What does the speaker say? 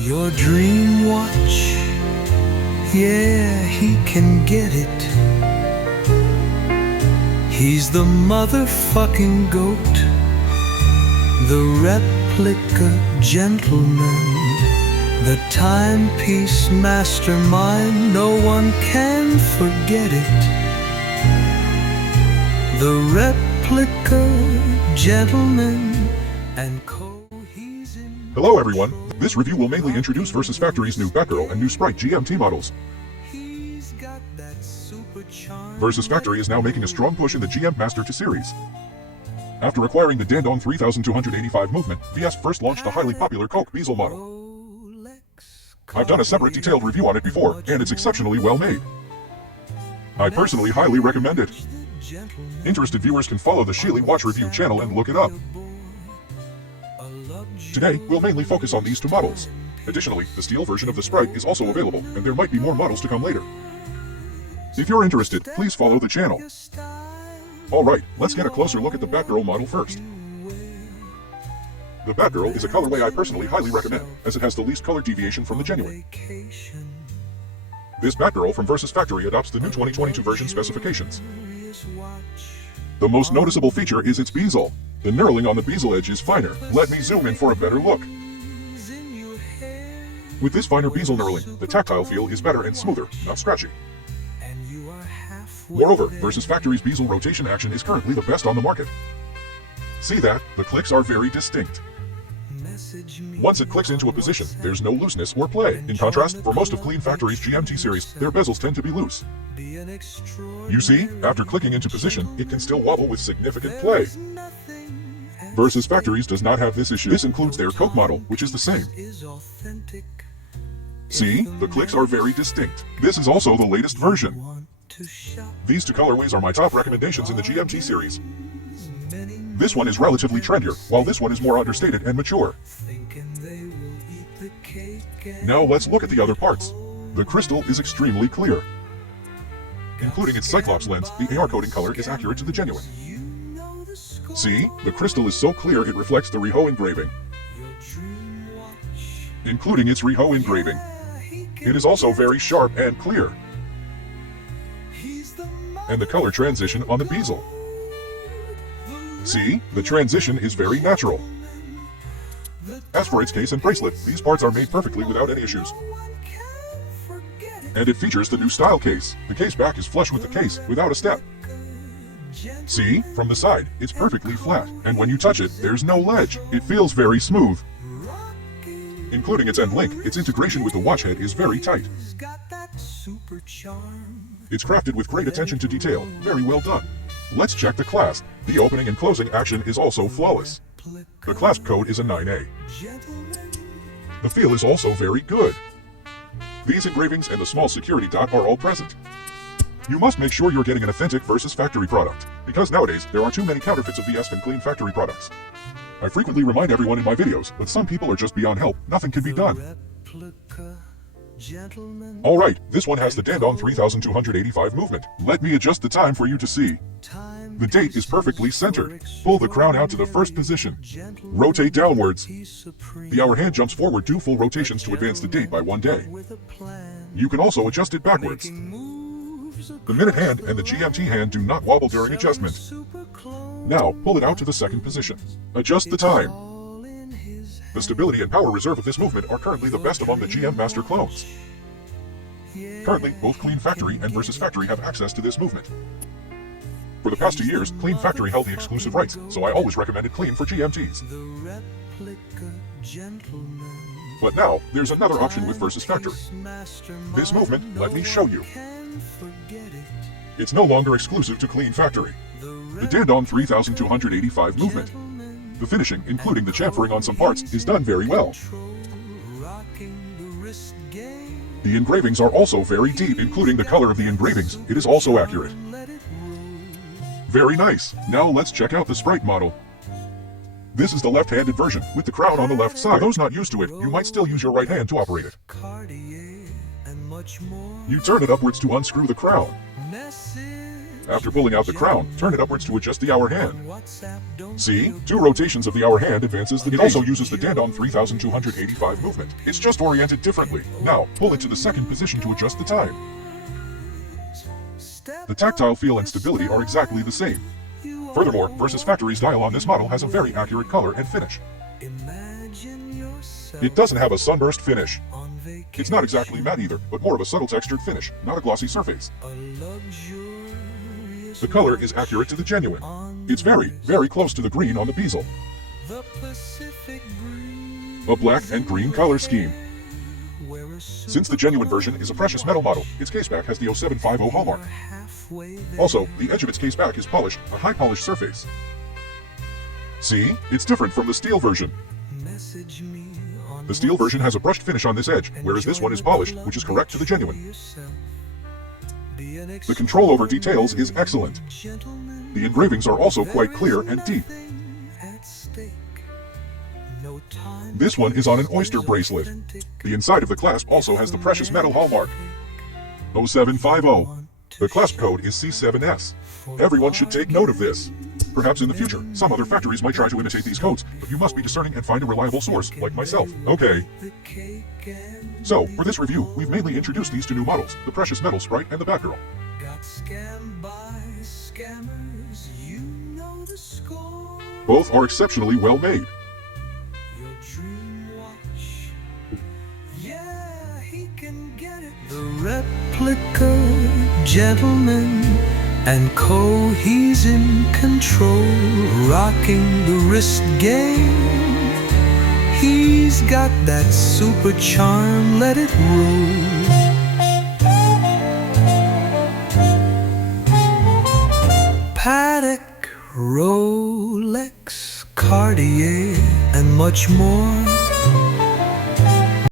Your dream watch, yeah, he can get it. He's the motherfucking goat, the Replica Gentlemen, the timepiece mastermind, no one can forget it. The Replica Gentlemen and cohesion. Hello everyone, this review will mainly introduce Versus Factory's new Batgirl and new Sprite GMT models. Versus Factory is now making a strong push in the GM Master 2 series. After acquiring the Dandong 3225 movement, VS first launched the highly popular Coke Bezel model. I've done a separate detailed review on it before, and it's exceptionally well made. I personally highly recommend it. Interested viewers can follow the Sheely Watch Review channel and look it up. Today, we'll mainly focus on these two models. Additionally, the steel version of the Sprite is also available, and there might be more models to come later. If you're interested, please follow the channel. Alright, let's get a closer look at the Batgirl model first. The Batgirl is a colorway I personally highly recommend, as it has the least color deviation from the genuine. This Batgirl from Versus Factory adopts the new 2022 version specifications. The most noticeable feature is its bezel. The knurling on the bezel edge is finer. Let me zoom in for a better look. With this finer bezel knurling, the tactile feel is better and smoother, not scratchy. Moreover, Versus Factory's bezel rotation action is currently the best on the market. See that? The clicks are very distinct. Once it clicks into a position, there's no looseness or play. In contrast, for most of Clean Factory's GMT series, their bezels tend to be loose. You see, after clicking into position, it can still wobble with significant play. Versus Factory's does not have this issue. This includes their Coke model, which is the same. See, the clicks are very distinct. This is also the latest version. These two colorways are my top recommendations in the GMT series. This one is relatively trendier, while this one is more understated and mature. Now let's look at the other parts. The crystal is extremely clear. Including its Cyclops lens, the AR coating color is accurate to the genuine. See, the crystal is so clear it reflects the Riho engraving. Including its Riho engraving. It is also very sharp and clear. And the color transition on the bezel. See, the transition is very natural. As for its case and bracelet, these parts are made perfectly without any issues. And it features the new style case. The case back is flush with the case, without a step. See, from the side, it's perfectly flat, and when you touch it, there's no ledge. It feels very smooth. Including its end link, its integration with the watch head is very tight. It's crafted with great attention to detail, very well done. Let's check the clasp. The opening and closing action is also flawless. The clasp code is a 9A. The feel is also very good. These engravings and the small security dot are all present. You must make sure you're getting an authentic Versus Factory product, because nowadays there are too many counterfeits of VS and Clean Factory products. I frequently remind everyone in my videos, but some people are just beyond help, nothing can be done. Alright, this one has the Dandong 3225 movement. Let me adjust the time for you to see. The date is perfectly centered. Pull the crown out to the first position. Rotate downwards. The hour hand jumps forward 2 full rotations to advance the date by 1 day. You can also adjust it backwards. The minute hand and the GMT hand do not wobble during adjustment. Now, pull it out to the second position. Adjust the time. The stability and power reserve of this movement are currently the best among the GM Master clones. Currently, both Clean Factory and Versus Factory have access to this movement. For the past 2 years, Clean Factory held the exclusive rights, so I always recommended Clean for GMTs. But now, there's another option with Versus Factory. This movement, let me show you. It's no longer exclusive to Clean Factory. The Dandong 3225 movement. The finishing, including the chamfering on some parts, is done very well. The engravings are also very deep, including the color of the engravings. It is also accurate. Very nice. Now let's check out the Sprite model. This is the left-handed version, with the crown on the left side. For those not used to it, you might still use your right hand to operate it. You turn it upwards to unscrew the crown. After pulling out the crown, turn it upwards to adjust the hour hand. See? 2 rotations of the hour hand advances the... It also uses the Dandong 3225 movement. It's just oriented differently. Now, pull it to the second position to adjust the time. The tactile feel and stability are exactly the same. Furthermore, versus factory's dial on this model has a very accurate color and finish. It doesn't have a sunburst finish. It's not exactly matte either, but more of a subtle textured finish, not a glossy surface. The color is accurate to the genuine. It's very, very close to the green on the bezel. A black and green color scheme. Since the genuine version is a precious metal model, its caseback has the 0750 hallmark. Also, the edge of its caseback is polished, a high polished surface. See? It's different from the steel version. The steel version has a brushed finish on this edge, whereas this one is polished, which is correct to the genuine. The control over details is excellent. The engravings are also quite clear and deep. This one is on an oyster bracelet. The inside of the clasp also has the precious metal hallmark. 0750. The clasp code is C7S. Everyone should take note of this. Perhaps in the future, some other factories might try to imitate these codes, but you must be discerning and find a reliable source, like myself. Okay. So, for this review, we've mainly introduced these 2 new models, the precious metal Sprite and the Batgirl. Both are exceptionally well made. The Replica Gentlemen and Co. He's in control, rocking the wrist game. He's got that super charm, let it roll. Patek, Rolex, Cartier, and much more.